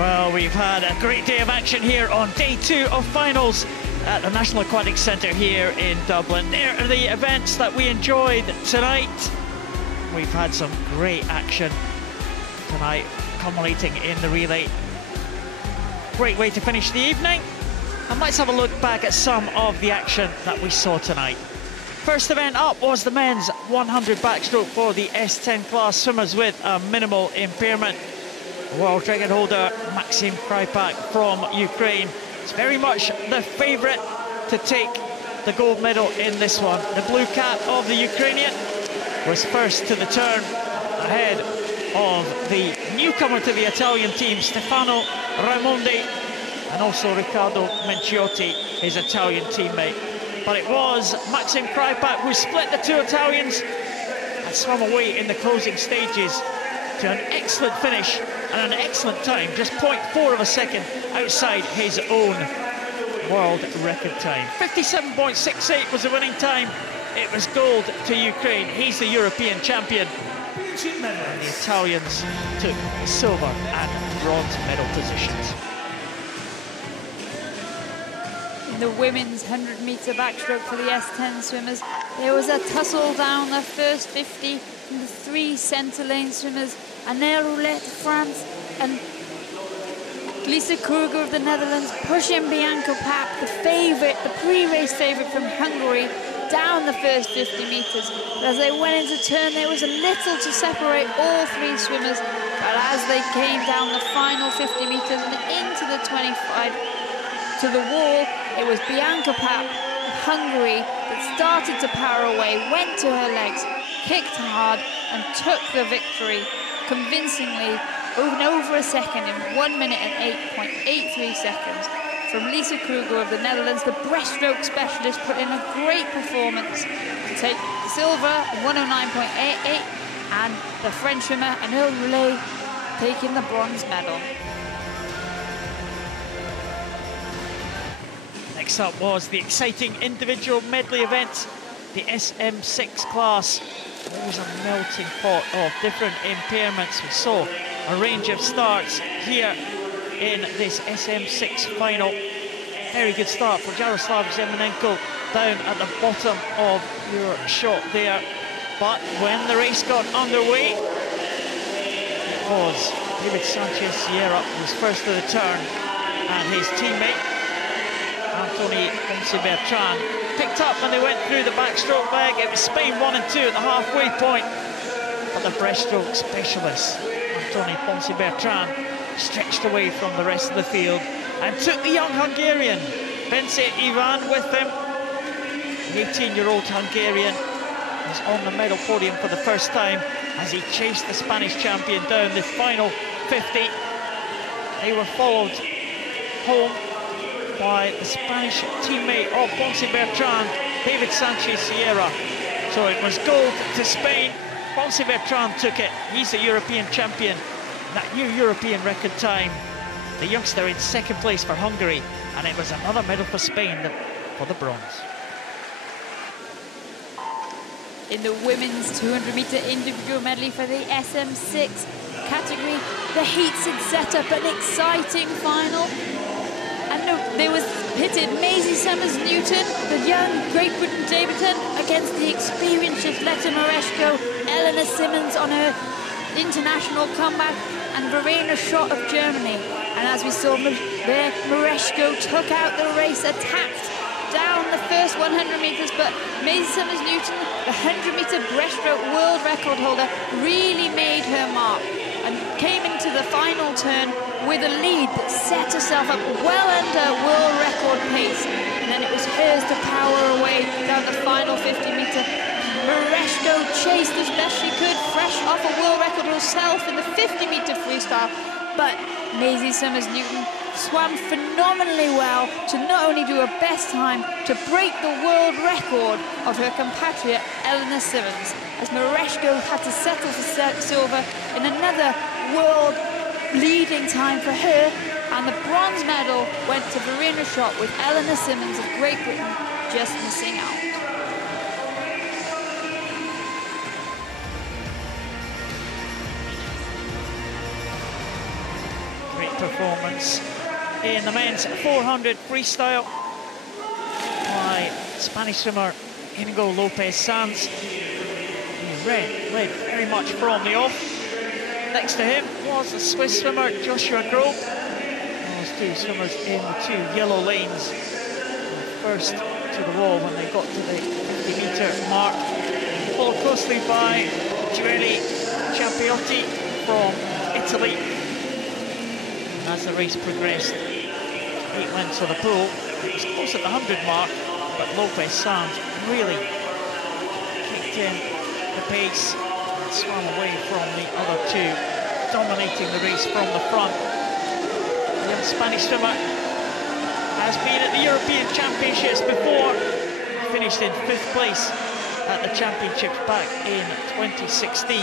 Well, we've had a great day of action here on day 2 of finals at the National Aquatic Centre here in Dublin. There are the events that we enjoyed tonight. We've had some great action tonight, culminating in the relay. Great way to finish the evening. And let's have a look back at some of the action that we saw tonight. First event up was the men's 100 backstroke for the S10 class swimmers with a minimal impairment. World record holder Maxim Krypak from Ukraine is very much the favourite to take the gold medal in this one. The blue cap of the Ukrainian was first to the turn, ahead of the newcomer to the Italian team, Stefano Raimondi, and also Riccardo Menciotti, his Italian teammate. But it was Maxim Krypak who split the two Italians and swam away in the closing stages to an excellent finish and an excellent time, just 0.4 of a second outside his own world record time. 57.68 was the winning time. It was gold to Ukraine. He's the European champion. And the Italians took silver and bronze medal positions. In the women's 100-metre backstroke for the S10 swimmers, there was a tussle down the first 50 from the 3 centre lane swimmers, Annelle Roulette of France and Lisa Kruger of the Netherlands, pushing Bianca Papp, the favourite, the pre-race favourite from Hungary, down the first 50 metres. But as they went into turn, there was a little to separate all 3 swimmers, but as they came down the final 50 metres and into the 25 to the wall, it was Bianca Papp of Hungary that started to power away, went to her legs, kicked hard and took the victory convincingly over a second in 1 minute and 8.83 seconds from Lisa Kruger of the Netherlands. The breaststroke specialist put in a great performance to take silver in 109.88, and the French swimmer Annelle Roulette taking the bronze medal. Next up was the exciting individual medley event, the SM6 class. There was a melting pot of different impairments. We saw a range of starts here in this SM6 final. Very good start for Jaroslav Zemenenko down at the bottom of your shot there. But when the race got underway, it was David Sanchez Sierra who was first to the turn, and his teammate Anthony Ponce-Bertrand picked up when they went through the backstroke leg. It was Spain 1 and 2 at the halfway point, but the breaststroke specialist Anthony Ponce-Bertrand stretched away from the rest of the field and took the young Hungarian Bence Ivan with him. The 18-year-old Hungarian was on the medal podium for the first time as he chased the Spanish champion down the final 50. They were followed home by the Spanish teammate of Ponce-Bertrand, David Sanchez Sierra. So it was gold to Spain. Ponce-Bertrand took it. He's the European champion. That new European record time. The youngster in second place for Hungary, and it was another medal for Spain for the bronze. In the women's 200-metre individual medley for the SM6 category, the heats had set up an exciting final. And there was pitted Maisie Summers-Newton, the young Great Britain debutant, against the experienced Letta Mereshko, Eleanor Simmons on her international comeback, and Verena Schott of Germany. And as we saw there, Mereshko took out the race, attacked down the first 100 metres, but Maisie Summers-Newton, the 100-metre breaststroke world record holder, really made her mark and came into the final turn with a lead that set herself up well under world record pace. And then it was hers to power away down the final 50-metre. Mereshko chased as best she could, fresh off a world record herself in the 50-metre freestyle. But Maisie Summers-Newton swam phenomenally well to not only do her best time, to break the world record of her compatriot Eleanor Simmons, as Mereshko had to settle for silver in another world leading time for her, and the bronze medal went to Verena Schott, with Eleanor Simmons of Great Britain just missing out. performance in the men's 400 freestyle by Spanish swimmer Inigo Lopez Sanz. He led very much from the off. Next to him was the Swiss swimmer Joshua Grove. Those two swimmers in the two yellow lanes. First to the wall when they got to the 50-metre mark. Followed closely by Giueli Ciampiotti from Italy. And as the race progressed, 8 lengths of the pool, it was close at the 100 mark, but Lopez Sanz really kicked in the pace and swam away from the other two, dominating the race from the front. The young Spanish swimmer has been at the European Championships before, finished in 5th place at the Championships back in 2016.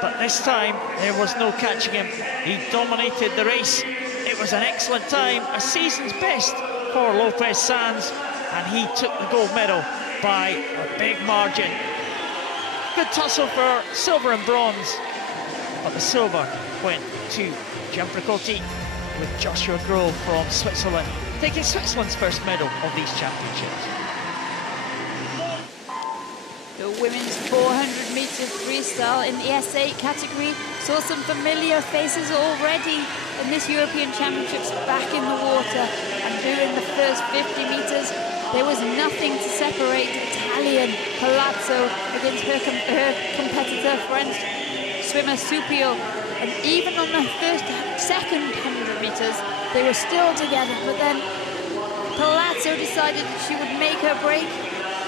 But this time, there was no catching him. He dominated the race. It was an excellent time, a season's best for Lopez Sanz, and he took the gold medal by a big margin. Good tussle for silver and bronze, but the silver went to Giampricotti, with Joshua Grove from Switzerland taking Switzerland's first medal of these championships. The women's 400-metre freestyle in the S8 category saw some familiar faces already in this European Championships back in the water. And during the first 50 metres, there was nothing to separate Italian Palazzo against her competitor, French swimmer Supio. And even on the second 100 metres, they were still together. But then Palazzo decided that she would make her break.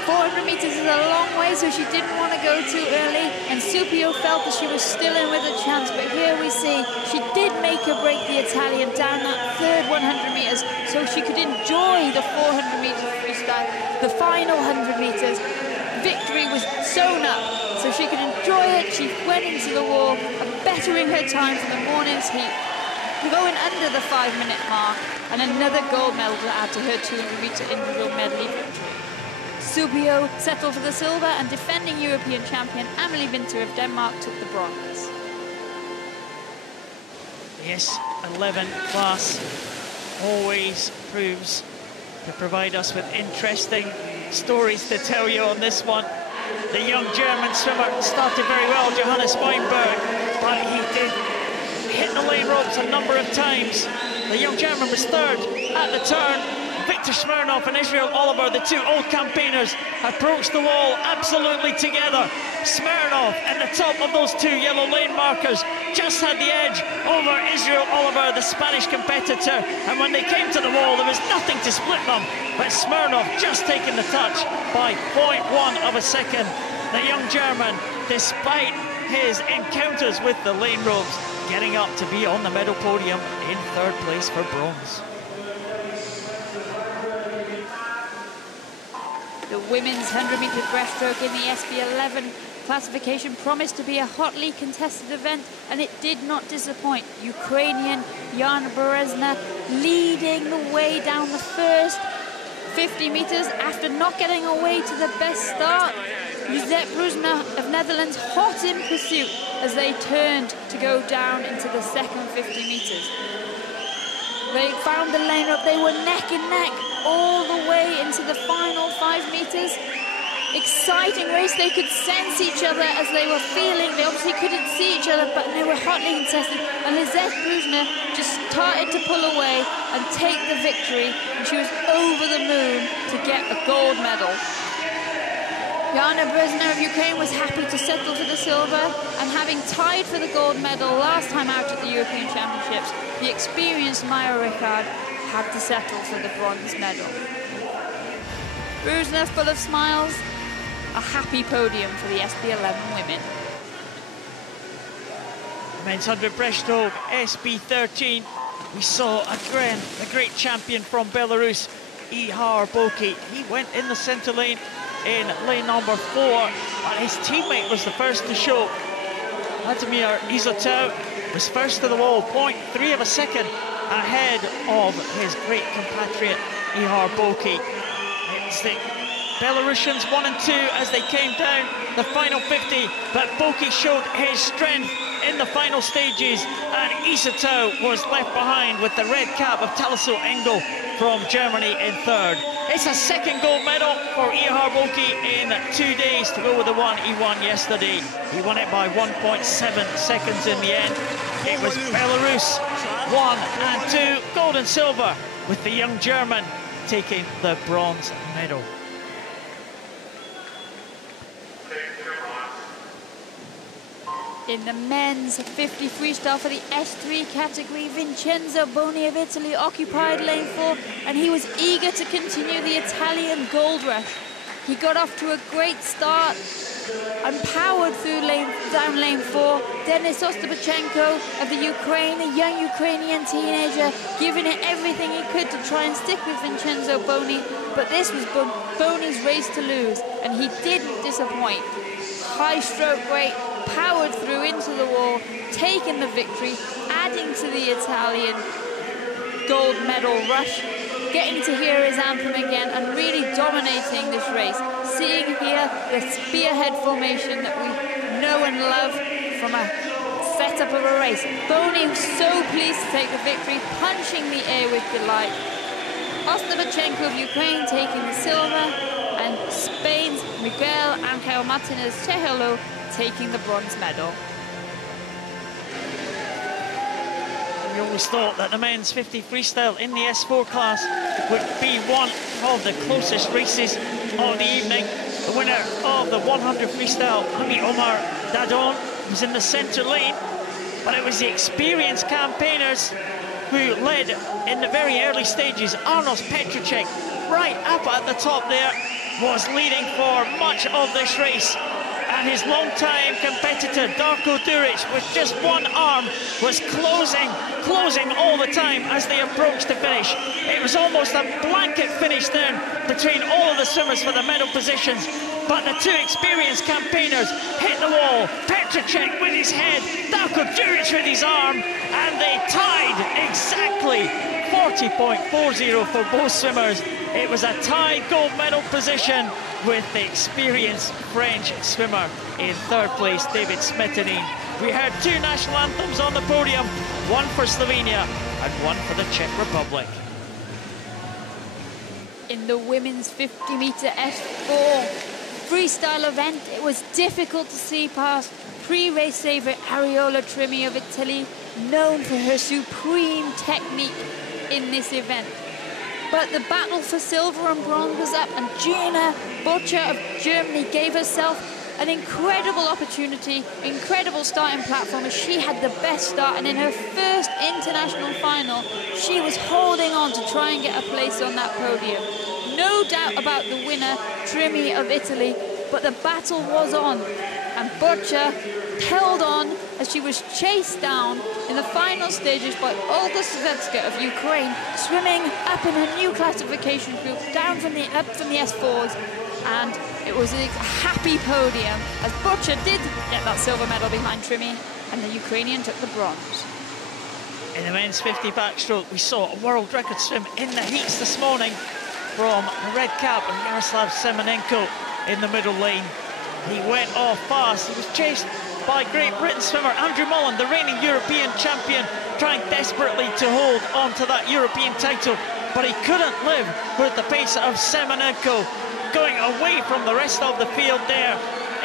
400 metres is a long way, so she didn't want to go too early, and Supio felt that she was still in with a chance. But here we see she did make her break, the Italian, down that third 100 metres, so she could enjoy the 400 metre freestyle. The final 100 metres, victory was sewn up, so she could enjoy it. She went into the wall, bettering her time for the morning's heat, going under the 5-minute mark, and another gold medal to add to her 200-metre individual medley victory. Supio settled for the silver, and defending European champion Amelie Winter of Denmark took the bronze. Yes, 11 class always proves to provide us with interesting stories to tell you on this one. The young German swimmer started very well, Johannes Weinberg, but he did hit the lane ropes a number of times. The young German was third at the turn. Victor Smirnov and Israel Oliver, the two old campaigners, approached the wall absolutely together. Smirnov at the top of those two yellow lane markers just had the edge over Israel Oliver, the Spanish competitor, and when they came to the wall there was nothing to split them, but Smirnov just taking the touch by 0.1 of a second. The young German, despite his encounters with the lane ropes, getting up to be on the medal podium in third place for bronze. The women's 100-metre breaststroke in the SB11 classification promised to be a hotly contested event, and it did not disappoint. Ukrainian Yana Berezna leading the way down the first 50 metres after not getting away to the best start. Lisette Brusner of Netherlands hot in pursuit as they turned to go down into the second 50 metres. They found the lane up, they were neck and neck all the way into the final 5 metres. Exciting race, they could sense each other as they were feeling. They obviously couldn't see each other, but they were hotly contested. And Lisette Brusner just started to pull away and take the victory, and she was over the moon to get a gold medal. Yana Berezna of Ukraine was happy to settle for the silver, and having tied for the gold medal last time out at the European Championships, the experienced Maya Richard had to settle for the bronze medal. Brusner, full of smiles, a happy podium for the SB11 women. Men's 100 breaststroke, SB13. We saw again the great champion from Belarus, Ihar Boki. He went in the centre lane in lane number 4, but his teammate was the first to show. Vladimir Izotov was first to the wall, 0.3 of a second ahead of his great compatriot Ihar Boki. It's the Belarusians 1 and 2 as they came down the final 50, but Boki showed his strength in the final stages, and Isatou was left behind with the red cap of Thalasso Engel from Germany in third. It's a second gold medal for Ihar Boki in 2 days to go with the one he won yesterday. He won it by 1.7 seconds in the end. It was Belarus 1 and 2, gold and silver, with the young German taking the bronze medal. In the men's 50 freestyle for the S3 category, Vincenzo Boni of Italy occupied lane 4, and he was eager to continue the Italian gold rush. He got off to a great start and powered through down lane 4. Denis Ostapchenko of the Ukraine, a young Ukrainian teenager, giving it everything he could to try and stick with Vincenzo Boni, but this was Boni's race to lose, and he didn't disappoint. High stroke rate, powered through into the wall, taking the victory, adding to the Italian gold medal rush, getting to hear his anthem again and really dominating this race. Seeing here the spearhead formation that we know and love from a setup of a race. Boni was so pleased to take the victory, punching the air with delight. Ostapchenko of Ukraine taking the silver, and Spain's Miguel Angel Martinez Chehelo taking the bronze medal. We always thought that the men's 50 freestyle in the S4 class would be one of the closest races of the evening. The winner of the 100 freestyle, Hami Omar Dadon, was in the centre lane, but it was the experienced campaigners who led in the very early stages. Arnos Petricek, right up at the top there, was leading for much of this race. And his long-time competitor, Darko Duric, with just one arm, was closing all the time as they approached the finish. It was almost a blanket finish then between all of the swimmers for the medal positions. But the two experienced campaigners hit the wall. Petricek with his head, Darko Duric with his arm, and they tied exactly 40.40 for both swimmers. It was a tied gold medal position with the experienced French swimmer in third place, David Smetanine. We heard two national anthems on the podium, one for Slovenia and one for the Czech Republic. In the women's 50-metre S4 freestyle event, it was difficult to see past pre-race favourite Ariola Trimi of Italy, known for her supreme technique in this event. But the battle for silver and bronze was up, and Gina Butcher of Germany gave herself an incredible opportunity, incredible starting platform, as she had the best start, and in her first international final, she was holding on to try and get a place on that podium. No doubt about the winner, Trimi of Italy, but the battle was on, and Butcher held on as she was chased down in the final stages by Olga Svetska of Ukraine, swimming up in her new classification group, down from the S4s, and it was a happy podium as Butcher did get that silver medal behind Trimi, and the Ukrainian took the bronze. In the men's 50 backstroke, we saw a world record swim in the heats this morning from the red cap and Yaroslav Semenenko in the middle lane. He went off fast. He was chased by Great Britain swimmer Andrew Mullen, the reigning European champion, trying desperately to hold on to that European title, but he couldn't live with the pace of Semenenko, going away from the rest of the field there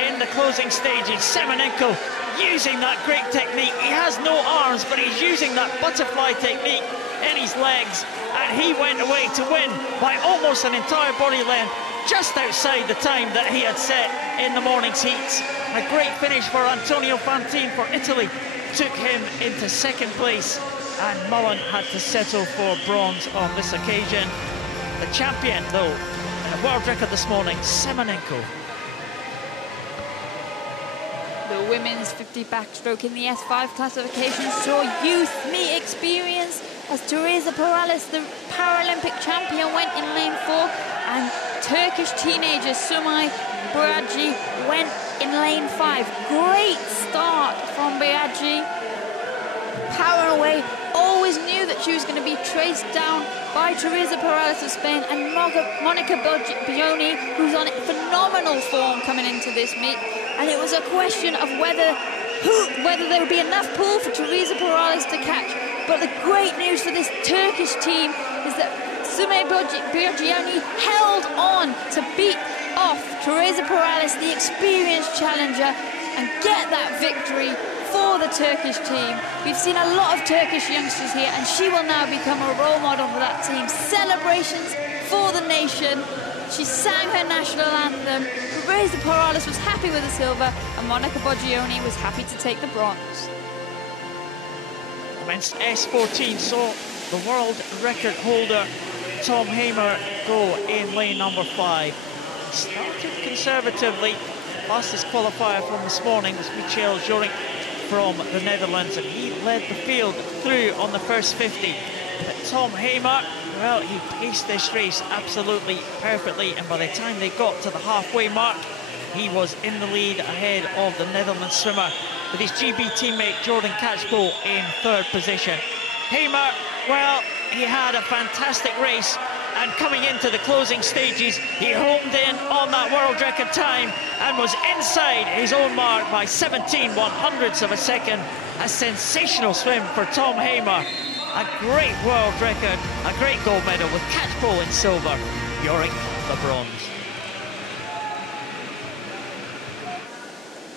in the closing stages. Semenenko using that great technique. He has no arms, but he's using that butterfly technique in his legs, and he went away to win by almost an entire body length, just outside the time that he had set in the morning's heats. A great finish for Antonio Fantin for Italy, took him into second place, and Mullen had to settle for bronze on this occasion. The champion, though, in a world record this morning, Semenenko. The women's 50 backstroke in the S5 classification saw youth meet experience as Teresa Perales, the Paralympic champion, went in lane 4, and Turkish teenager Sumay Biaggi went in lane 5. Great start from Biaggi. Powering away, always knew that she was going to be traced down by Teresa Perales of Spain and Monica Bioni, who's on phenomenal form coming into this meet. And it was a question of whether whether there would be enough pull for Teresa Paralympic to catch. But the great news for this Turkish team is that Sume Birgiani held on to beat off Teresa Paralympic, the experienced challenger, and get that victory for the Turkish team. We've seen a lot of Turkish youngsters here, and she will now become a role model for that team. Celebrations for the nation. She sang her national anthem. Teresa Paralympic was happy with the silver, and Monica Boggioni was happy to take the bronze. Men's S14 saw the world record holder Tom Hamer go in lane number 5. Started conservatively. Fastest qualifier from this morning was Michael Joring from the Netherlands, and he led the field through on the first 50. But Tom Hamer, well, he paced this race absolutely perfectly, and by the time they got to the halfway mark, he was in the lead ahead of the Netherlands swimmer, with his GB teammate Jordan Catchpole in 3rd position. Hamer, well, he had a fantastic race, and coming into the closing stages, he homed in on that world record time and was inside his own mark by 17/100ths of a second. A sensational swim for Tom Hamer. A great world record, a great gold medal with Catchpole in silver, Joring the bronze.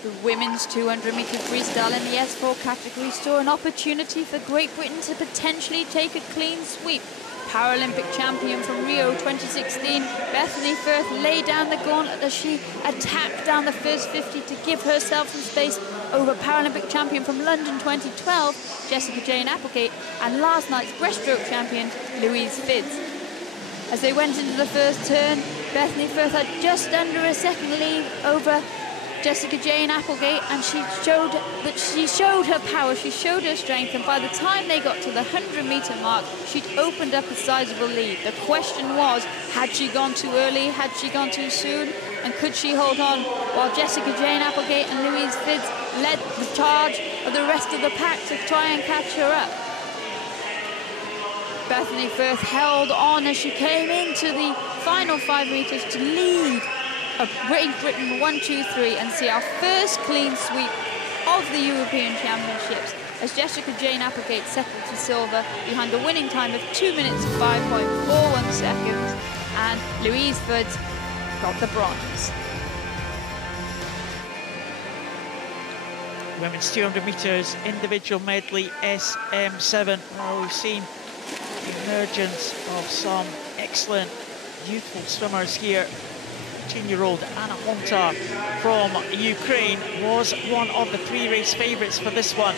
The women's 200-metre freestyle in the S4 category saw an opportunity for Great Britain to potentially take a clean sweep. Paralympic champion from Rio 2016, Bethany Firth laid down the gauntlet as she attacked down the first 50 to give herself some space over Paralympic champion from London 2012, Jessica Jane Applegate, and last night's breaststroke champion, Louise Fidz. As they went into the first turn, Bethany Firth had just under a second lead over Jessica Jane Applegate, and she showed her power, she showed her strength, and by the time they got to the 100-metre mark, she'd opened up a sizable lead. The question was, had she gone too early, had she gone too soon, and could she hold on while Jessica Jane Applegate and Louise Fidz led the charge of the rest of the pack to try and catch her up? Bethany Firth held on as she came into the final 5 metres to lead of Great Britain 1, 2, 3, and see our first clean sweep of the European Championships as Jessica Jane Applegate settled to silver behind the winning time of 2 minutes 5.41 seconds, and Louise Fidz got the bronze. Women's 200 metres individual medley SM7. Well, we've seen the emergence of some excellent youthful swimmers here. 18-year-old Anna Hontar from Ukraine was one of the pre-race favourites for this one.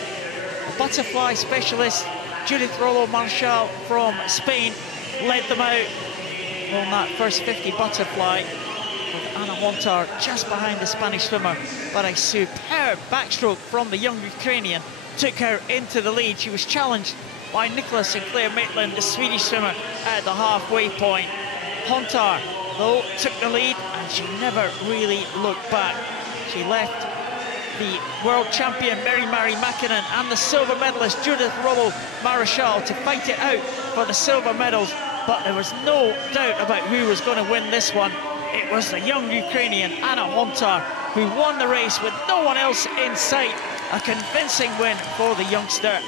The butterfly specialist Judith Rollo Marshall from Spain led them out on that first 50 butterfly, with Anna Hontar just behind the Spanish swimmer, but a superb backstroke from the young Ukrainian took her into the lead. She was challenged by Nicola Sinclair Maitland, the Swedish swimmer, at the halfway point. Hontar, though, took the lead, and she never really looked back. She left the world champion Mary Mäkinen and the silver medalist Judith Rollo Marshall to fight it out for the silver medals, but there was no doubt about who was going to win this one. It was the young Ukrainian Anna Hontar who won the race with no one else in sight. A convincing win for the youngster,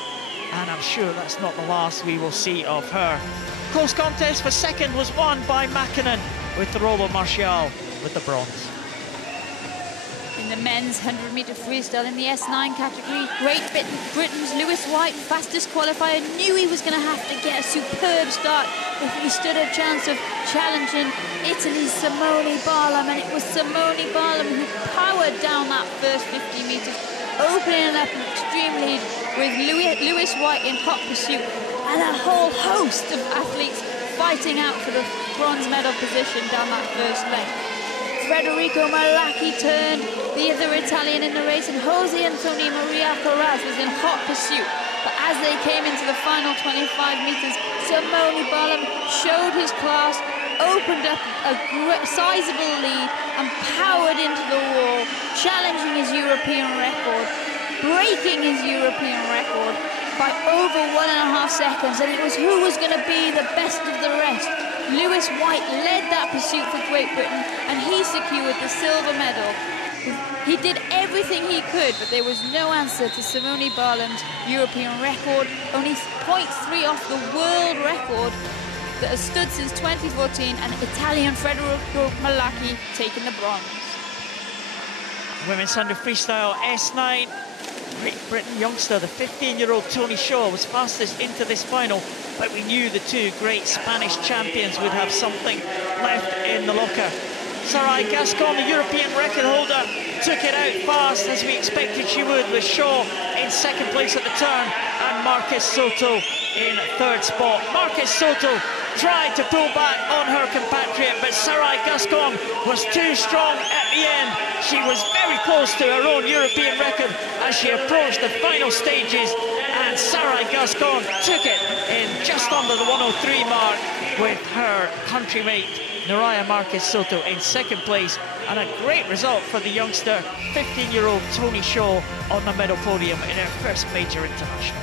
and I'm sure that's not the last we will see of her. Close contest for second was won by Mäkinen, with the Rollo Marshall with the bronze. In the men's 100-metre freestyle in the S9 category, Great Britain's Lewis White, fastest qualifier, knew he was going to have to get a superb start if he stood a chance of challenging Italy's Simone Barlam, and it was Simone Barlam who powered down that first 50 metres, opening up an extreme lead with Lewis White in hot pursuit, and a whole host of athletes fighting out for the bronze medal position down that first leg. Federico Malacchi turned the other Italian in the race, and Jose Antonio Maria Ferraz was in hot pursuit. But as they came into the final 25 metres, Simone Barlam showed his class, opened up a sizable lead, and powered into the wall, challenging his European record, breaking his European record by over 1.5 seconds, and it was who was going to be the best of the rest. Lewis White led that pursuit for Great Britain, and he secured the silver medal. He did everything he could, but there was no answer to Simone Barlam's European record, only 0.3 off the world record that has stood since 2014, and Italian Federico Malacchi taking the bronze. Women's 100 freestyle S9. Great Britain youngster, the 15-year-old Tony Shaw, was fastest into this final, but we knew the two great Spanish champions would have something left in the locker. Sarai Gascon, the European record holder, took it out fast, as we expected she would, with Shaw in second place at the turn and Marcus Soto in third spot. Marcus Soto tried to pull back on her compatriot, but Sarai Gascon was too strong at the end. She was very close to her own European record as she approached the final stages, and Sarai Gascon took it in just under the 103 mark, with her countrymate Naraya Marcus Soto in second place, and a great result for the youngster, 15-year-old Tony Shaw, on the medal podium in her first major international.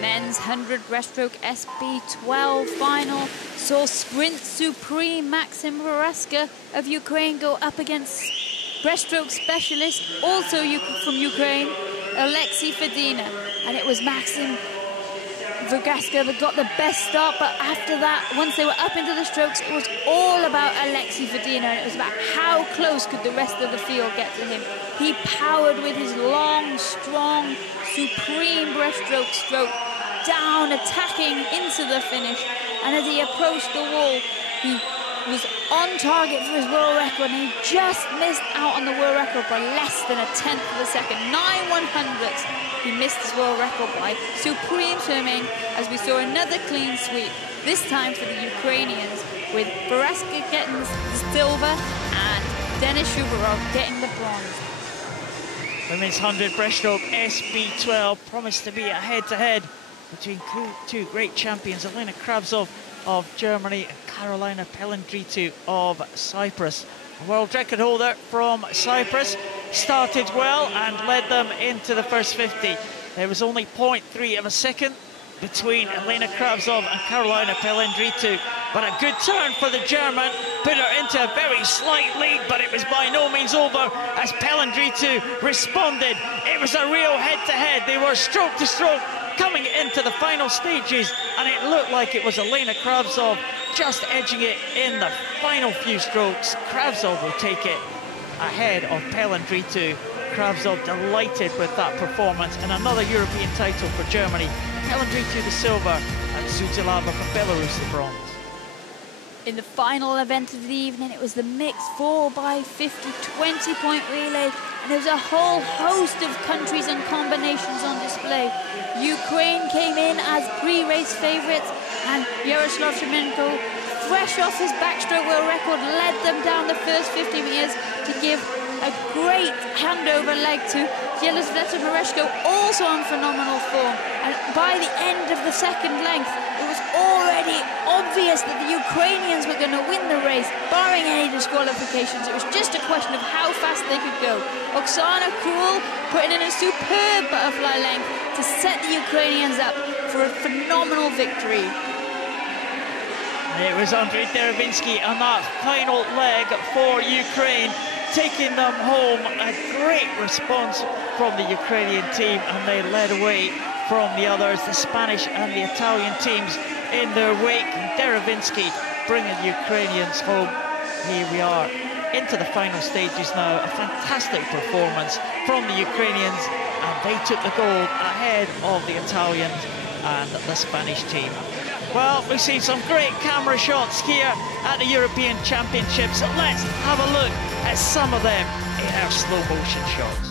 Men's 100 breaststroke SB12 final saw sprint supreme Maxim Varaska of Ukraine go up against breaststroke specialist, also from Ukraine, Alexei Fedina. And it was Maxim Varaska that got the best start, but after that, once they were up into the strokes, it was all about Alexei Fedina, and it was about how close could the rest of the field get to him. He powered with his long, strong, supreme breaststroke stroke down, attacking into the finish, and as he approached the wall, he was on target for his world record, and he just missed out on the world record by less than a tenth of a second. 9/100ths he missed his world record by. Supreme swimming, as we saw another clean sweep, this time for the Ukrainians, with Varaska getting the silver and Denis Shubarov getting the bronze. Women's 100 breaststroke SB12 promised to be a head-to-head between two great champions, Elena Kravtsov of Germany and Carolina Pelendritou of Cyprus. A world record holder from Cyprus started well and led them into the first 50. There was only 0.3 of a second between Elena Kravtsov and Carolina Pelendritou, but a good turn for the German put her into a very slight lead, but it was by no means over as Pelendritou responded. It was a real head-to-head. They were stroke to stroke coming into the final stages, and it looked like it was Elena Kravtsov just edging it in the final few strokes. Kravtsov will take it ahead of Pelendritou. Kravtsov delighted with that performance, and another European title for Germany. Pelendritou the silver and Zuzilava from Belarus the bronze. In the final event of the evening, it was the mixed 4x50 20-point relay, and there was a whole host of countries and combinations on display. Ukraine came in as pre-race favourites, and Yaroslav Shemenko, fresh off his backstroke world record, led them down the first 50 metres to give a great handover leg to Yelizaveta Mereshko, also on phenomenal form. And by the end of the second length, it was already obvious that the Ukrainians were going to win the race, barring any disqualifications. It was just a question of how fast they could go. Oksana Krul putting in a superb butterfly length to set the Ukrainians up for a phenomenal victory. It was Andrei Derevinsky on that final leg for Ukraine, taking them home. A great response from the Ukrainian team, and they led away from the others, the Spanish and the Italian teams in their wake. Derevinsky bringing the Ukrainians home. Here we are into the final stages now. A fantastic performance from the Ukrainians, and they took the gold ahead of the Italians and the Spanish team. Well, we've seen some great camera shots here at the European Championships. Let's have a look at some of them in our slow motion shots.